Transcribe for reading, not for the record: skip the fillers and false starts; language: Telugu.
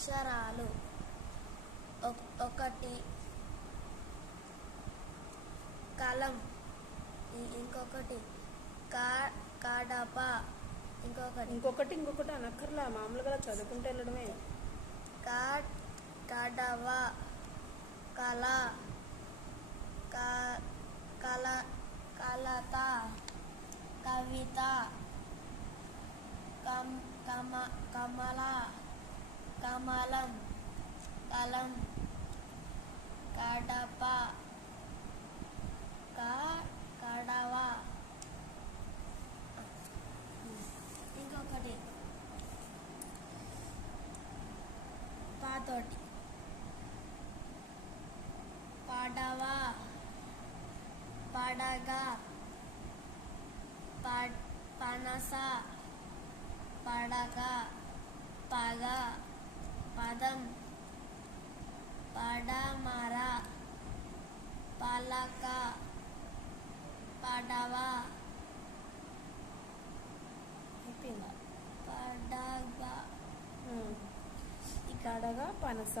అక్షరాలు ఒకటి కలం, ఇంకొకటి కడప, ఇంకొకటి అనక్కర్లా, మామూలుగా చదువుకుంటూ వెళ్ళడమే. కడవ, కళ, కలత, కవిత, కమల, కమలం, కలం, కడప, కడవ, ఇంకొకటి పాతోటి, పడవ, పడగ, పనస, పడగ, పగ, పదం, పడమర, పలక, పడవ, పడగ, కడగ, పనస.